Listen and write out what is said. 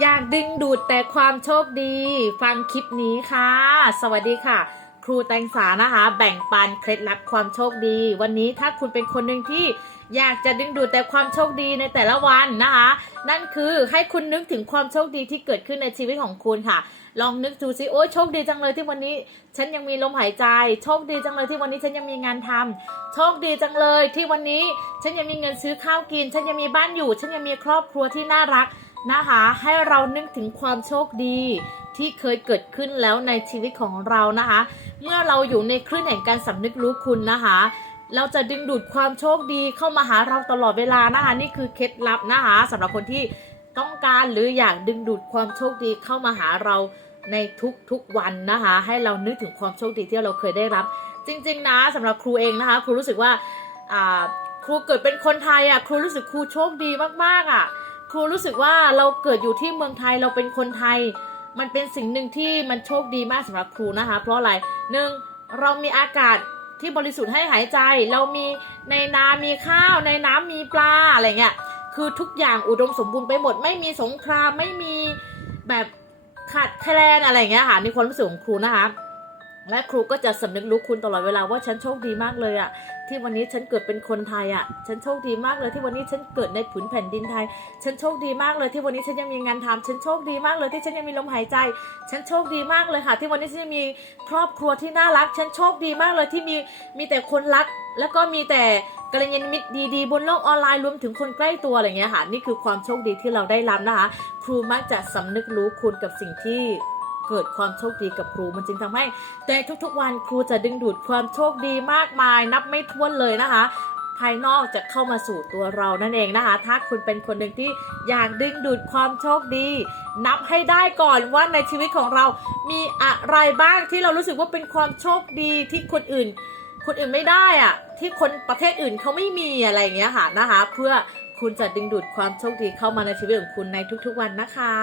อยากดึงดูดแต่ความโชคดี ฟังคลิปนี้ค่ะ สวัสดีค่ะ ครูแตงสานะคะ แบ่งปันเคล็ดลับความโชคดี วันนี้ถ้าคุณเป็นคนหนึ่งที่อยากจะดึงดูดแต่ความโชคดีในแต่ละวันนะคะ นั่นคือให้คุณนึกถึงความโชคดีที่เกิดขึ้นในชีวิตของคุณค่ะ ลองนึกดูสิโอ้โชคดีจังเลยที่วันนี้ ฉันยังมีลมหายใจ โชคดีจังเลยที่วันนี้ฉันยังมีงานทำโชคดีจังเลยที่วันนี้ ฉันยังมีเงินซื้อข้าวกิน ฉันยังมีบ้านอยู่ ฉันยังมีครอบครัวที่น่ารัก นะคะ ให้เรานึกถึงความโชคดีที่เคยเกิดขึ้นแล้วในชีวิตของเรานะคะ เมื่อเราอยู่ในคลื่นแห่งการสำนึกรู้คุณนะคะ เราจะดึงดูดความโชคดีเข้ามาหาเราตลอดเวลานะคะ นี่คือเคล็ดลับนะคะสำหรับคนที่ต้องการหรืออยากดึงดูดความโชคดีเข้ามาหาเราในทุกๆวันนะคะ ให้เรานึกถึงความโชคดีที่เราเคยได้รับ จริง ๆ นะสำหรับครูเองนะคะ ครูรู้สึกว่าอ่าครูเกิดเป็นคนไทยอะครูรู้สึกครูโชคดีมากๆอะ ครูรู้สึกว่าเราเกิดอยู่ที่เมืองไทยเราเป็นคนไทย มันเป็นสิ่งหนึ่งที่มันโชคดีมากสำหรับครูนะคะ เพราะอะไรหนึ่งเรามีอากาศที่บริสุทธิ์ให้หายใจ เรามีในนามีข้าว ในน้ำมีปลาอะไรเงี้ยคือทุกอย่างอุดมสมบูรณ์ไปหมด ไม่มีสงครามไม่มีแบบขาดแคลนอะไรเงี้ยค่ะในความรู้สึกของครูนะคะ และครูก็จะสำนึกรู้คุณตลอดเวลาว่าฉันโชคดีมากเลยอะที่วันนี้ฉันเกิดเป็นคนไทยอะฉันโชคดีมากเลยที่วันนี้ฉันเกิดในผืนแผ่นดินไทย ฉันโชคดีมากเลยที่วันนี้ฉันยังมีงานทำฉันโชคดีมากเลยที่ฉันยังมีลมหายใจ ฉันโชคดีมากเลยค่ะ ที่วันนี้ฉันยังมีครอบครัวที่น่ารัก ฉันโชคดีมากเลยที่มีมีแต่คนรัก แล้วก็มีแต่กัลยาณมิตรดีๆ บนโลกออนไลน์รวมถึงคนใกล้ตัวอะไรเงี้ยค่ะนี่คือความโชคดีที่เราได้รับนะคะ ครูมักจะสำนึกรู้คุณกับสิ่งที่ เกิดความโชคดีกับครู มันจึงทำให้ในทุกๆวันครูจะดึงดูดความโชคดีมากมาย นับไม่ถ้วนเลยนะคะภายนอกจะเข้ามาสู่ตัวเรานั่นเองนะคะ ถ้าคุณเป็นคนหนึ่งที่อยากดึงดูดความโชคดี นับให้ได้ก่อนว่าในชีวิตของเรามีอะไรบ้างที่เรารู้สึกว่าเป็นความโชคดีที่คนอื่น คนอื่นไม่ได้อะที่คนประเทศอื่นเขาไม่มีอะไรอย่างเงี้ยค่ะนะคะ เพื่อคุณจะดึงดูดความโชคดีเข้ามาในชีวิตของคุณในทุกๆวันนะคะ